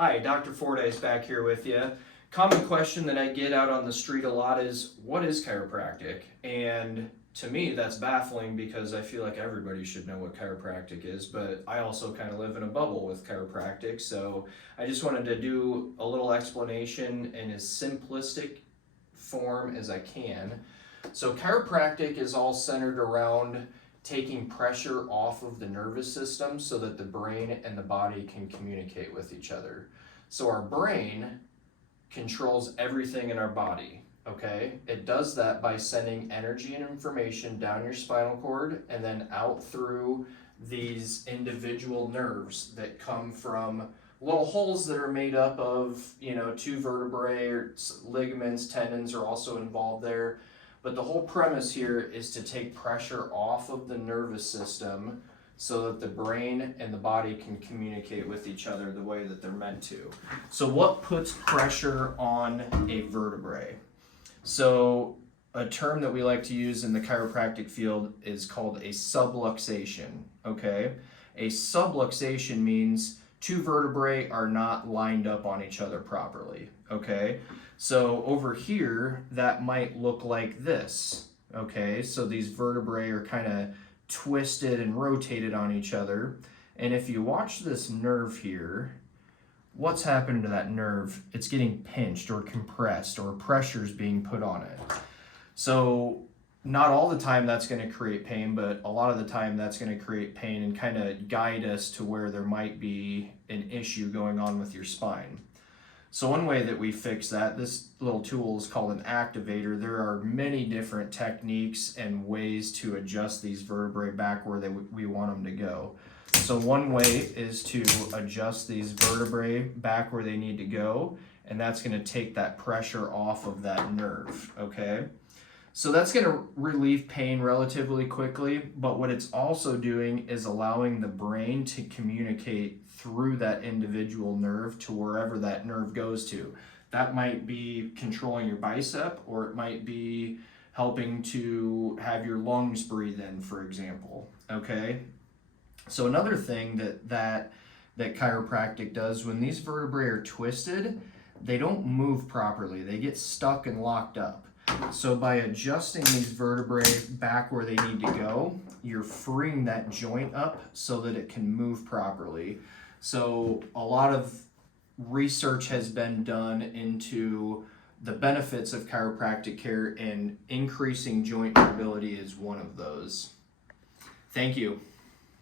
Hi, Dr. Fordyce back here with you. Common question that I get out on the street a lot is, what is chiropractic? And to me, that's baffling because I feel like everybody should know what chiropractic is, but I also kind of live in a bubble with chiropractic. So I just wanted to do a little explanation in as simplistic form as I can. So chiropractic is all centered around taking pressure off of the nervous system so that the brain and the body can communicate with each other. So our brain controls everything in our body, okay? It does that by sending energy and information down your spinal cord and then out through these individual nerves that come from little holes that are made up of, two vertebrae, or ligaments, tendons are also involved there. But the whole premise here is to take pressure off of the nervous system so that the brain and the body can communicate with each other the way that they're meant to. So what puts pressure on a vertebrae? So a term that we like to use in the chiropractic field is called a subluxation, okay? A subluxation means two vertebrae are not lined up on each other properly, okay? So over here, that might look like this, okay? So these vertebrae are kind of twisted and rotated on each other. And if you watch this nerve here, what's happening to that nerve? It's getting pinched or compressed, or pressure's being put on it. So not all the time that's going to create pain, but a lot of the time that's going to create pain and kind of guide us to where there might be an issue going on with your spine. So one way that we fix that, this little tool is called an activator. There are many different techniques and ways to adjust these vertebrae back where we want them to go. So one way is to adjust these vertebrae back where they need to go, and that's going to take that pressure off of that nerve, okay? So that's going to relieve pain relatively quickly, but what it's also doing is allowing the brain to communicate through that individual nerve to wherever that nerve goes to. That might be controlling your bicep, or it might be helping to have your lungs breathe in, for example, okay? So another thing that chiropractic does, when these vertebrae are twisted, they don't move properly. They get stuck and locked up. So by adjusting these vertebrae back where they need to go, you're freeing that joint up so that it can move properly. So a lot of research has been done into the benefits of chiropractic care, and increasing joint mobility is one of those. Thank you.